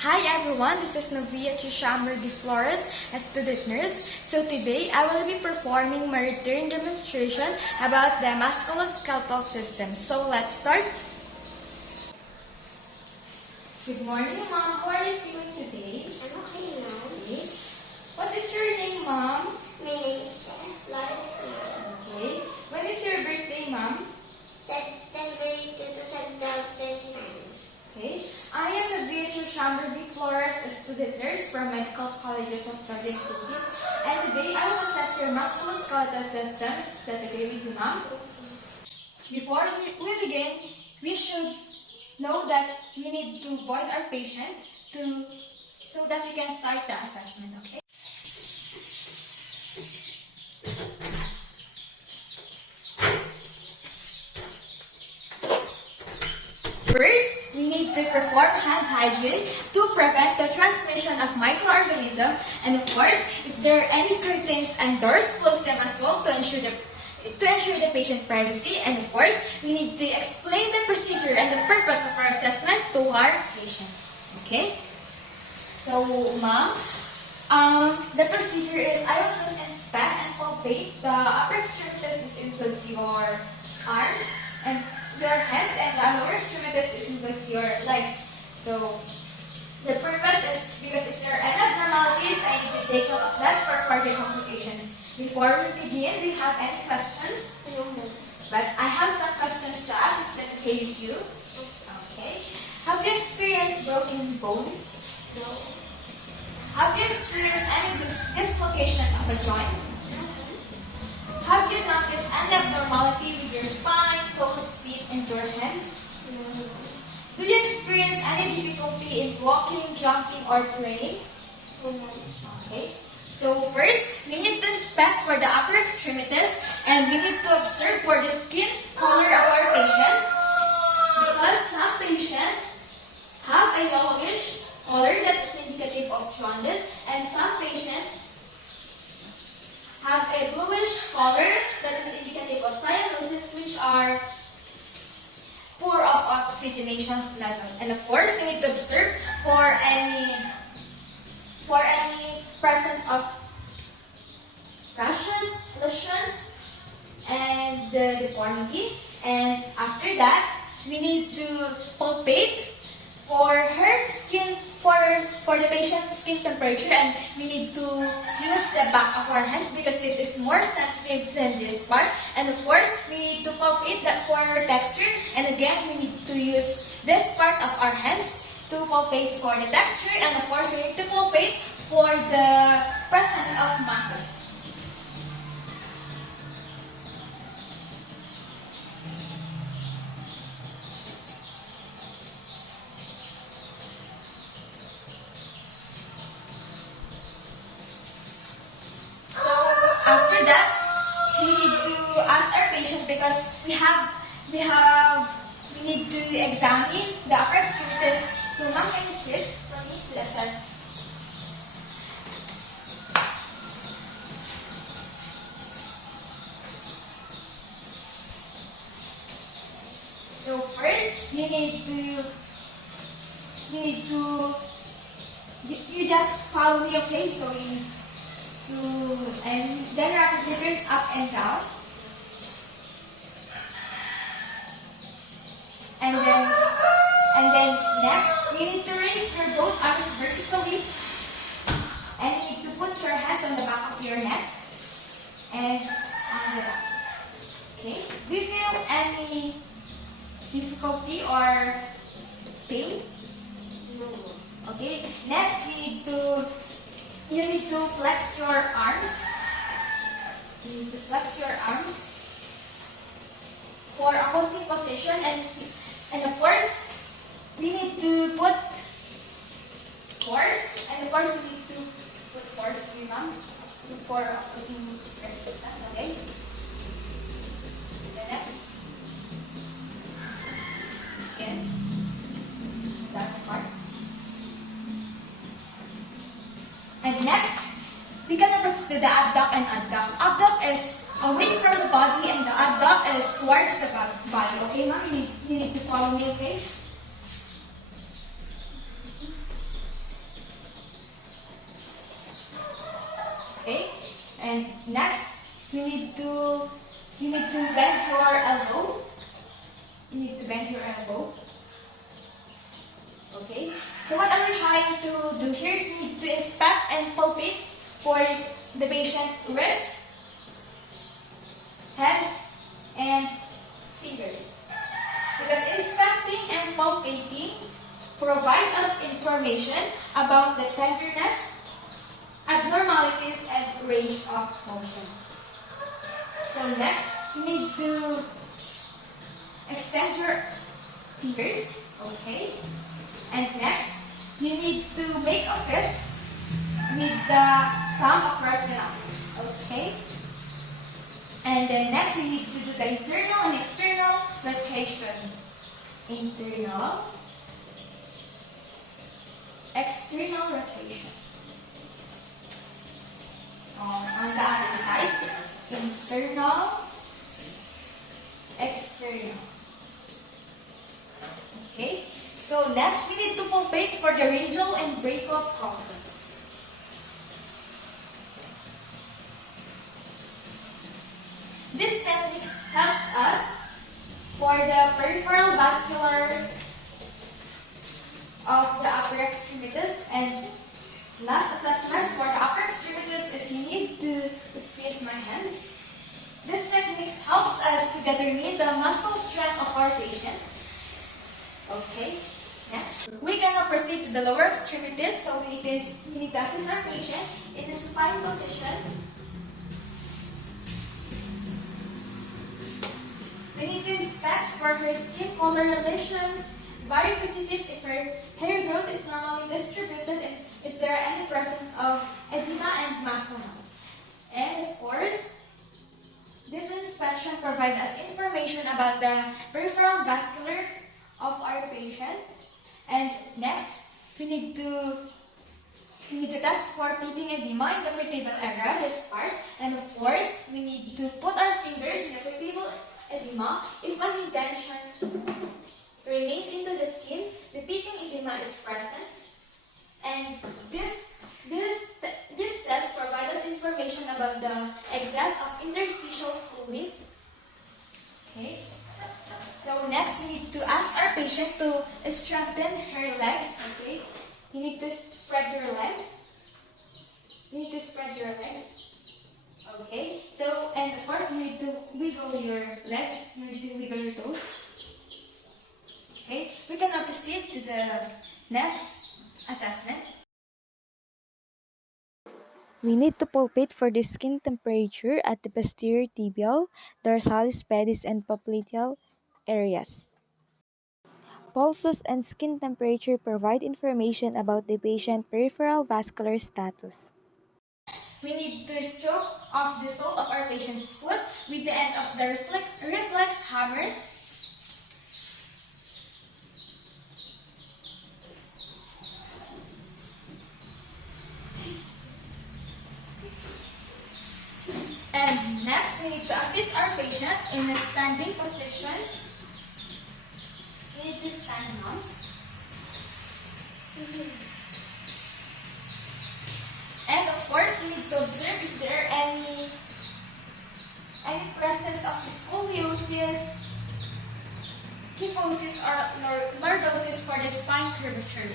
Hi everyone, this is Novia Chishamber de Flores, a student nurse. So today I will be performing my return demonstration about the musculoskeletal system. So let's start. Good morning, Mom. How are you feeling today? I'm okay now. Okay. What is your name, Mom? My name is Flores. Okay. When is your birthday, Mom? September 2039. Okay. I am Novia Chishamber de Flores, a student nurse from Medical Colleges of the Philippines. And today I will assess your musculoskeletal systems. Is that okay with you, Mom? Before we begin, we should know that we need to void our patient so that we can start the assessment, okay? First, we need to perform hand hygiene to prevent the transmission of microorganisms, and of course, if there are any curtains and doors, close them as well to ensure the patient privacy. And of course, we need to explain the procedure and the purpose of our assessment to our patient. Okay? So, Ma'am, the procedure is I will just inspect and palpate the upper extremities. This includes your arms and your hands, and the lower extremities. This includes your legs. So, the purpose is because if there are any abnormalities, I need to take note of that for further complications. Before we begin, do you have any questions? No. But I have some questions to ask. Is that okay with you? Okay. Have you experienced broken bone? No. Have you experienced any dislocation of a joint? No. Have you noticed any abnormality with your spine, toes, feet, and your hands? No. Do you experience any difficulty in walking, jumping, or playing? No. Okay. So first, we need to inspect for the upper extremities, and we need to observe for the skin color of our patient, because some patients have a yellowish color that is indicative of jaundice, and some patients have a bluish color that is indicative of cyanosis, which are poor of oxygenation level. And of course, we need to observe for any presence of rashes, lesions, and the deformity. And after that, we need to palpate for her skin, for the patient's skin temperature, and we need to use the back of our hands because this is more sensitive than this part. And of course, we need to palpate that for her texture, and again, we need to use this part of our hands to palpate for the texture, and of course, we need to palpate for the presence of masses. After that, we need to ask our patient because we need to examine the upper extremities. So, ma'am, can you sit for me to assess? So first, you just follow me, okay? So you need and then rapidly turns up and down. And then next, you need to raise your both arms vertically. And you need to put your hands on the back of your neck. And on the back. Okay? Do you feel any difficulty or pain? No. Okay? Next, you need to flex your arms. You need to flex your arms for opposing position, and of course, we need to put force, and of course, we need to put force, ma'am, for opposing resistance. Okay. The next. Again. That part. And next, we can proceed to the abduct and adduct. Abduct is away from the body, and the adduct is towards the body. Okay, ma'am? You need to follow me, okay? Next, you need to bend your elbow. You need to bend your elbow. Okay. So what I'm trying to do here is you need to inspect and palpate for the patient wrist, hands, and fingers. Because inspecting and palpating provide us information about the tenderness, abnormalities, and range of motion. So next, you need to extend your fingers, okay? And next, you need to make a fist with the thumb across the knuckles, okay? And then next, you need to do the internal and external rotation. Internal, external rotation. On the other side, internal, external. Okay, so next we need to palpate for the radial and breakout pulses. This technique helps us for the peripheral vascular of the upper extremities, and last assessment for the upper extremities is you need to squeeze my hands. This technique helps us to determine the muscle strength of our patient. Okay, next. We can now proceed to the lower extremities, so we need to assist our patient in the supine position. We need to inspect for her skin color lesions, varicosities if her hair growth is normally distributed, and if there are any presence of edema and muscle mass. And of course, this inspection provides us information about the peripheral vascular of our patient. And next, we need to test for pitting edema in the vertebral area, this part. And of course, we need to put our fingers in the vertebral edema. If an intention remains into the skin, the pitting edema is present. And this test provides us information about the excess of interstitial fluid. Okay. So next, we need to ask our patient to strengthen her legs. Okay. You need to spread your legs. Okay. So, and of course, you need to wiggle your legs. You need to wiggle your toes. Okay. We can now proceed to the next assessment. We need to palpate for the skin temperature at the posterior tibial, dorsalis pedis, and popliteal areas. Pulses and skin temperature provide information about the patient's peripheral vascular status. We need to stroke off the sole of our patient's foot with the end of the reflex hammer. And next, we need to assist our patient in a standing position. We need to stand now. And of course, we need to observe if there are any presence of scoliosis, kyphosis, or lordosis for the spine curvature.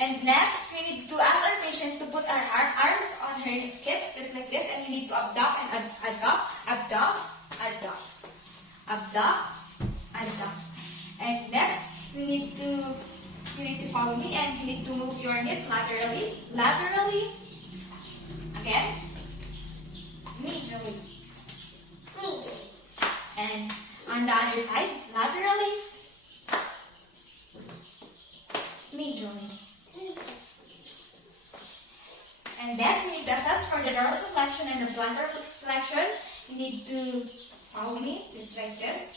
And next, we need to ask our patient to put our arms on her hips, just like this, and we need to abduct and abduct, abduct. And next, you need to follow me, and you need to move your knees laterally, again, medially, and on the other side, laterally, medially. And next, we need to assess for the dorsiflexion and the plantar flexion. You need to follow me, just like this.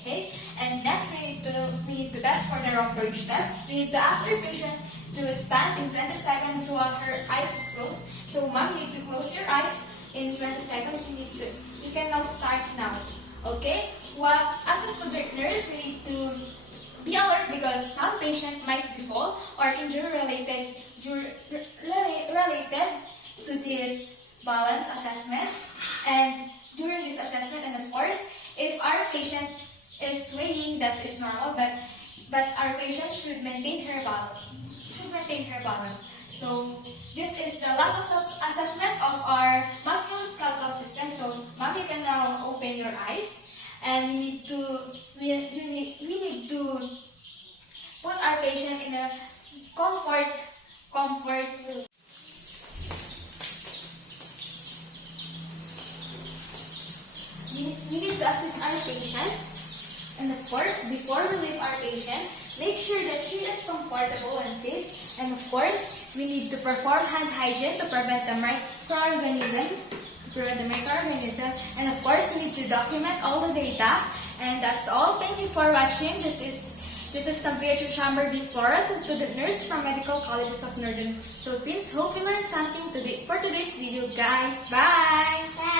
Okay. And next, we need to test for the Romberg test. We need to ask our patient to stand in 20 seconds while her eyes is closed. So, ma'am, you need to close your eyes in 20 seconds. You can now start now. Okay. Well, as a student nurse, we need to be alert because because some patient might be fall or injury related to this balance assessment. And during this assessment, and of course, if our patient is swaying, that is normal, but our patient should maintain her balance. So this is the last assessment of our musculoskeletal system. So, ma'am, you can now open your eyes, and we need to put our patient in a comfort. We need to assist our patient, and of course, before we leave our patient, make sure that she is comfortable and safe. And of course, we need to perform hand hygiene to prevent the microorganism. And of course, we need to document all the data. And that's all. Thank you for watching. This is Computer Chamber before us, a student nurse from Medical Colleges of Northern Philippines. Hope you learned something today for today's video, guys. Bye! Bye.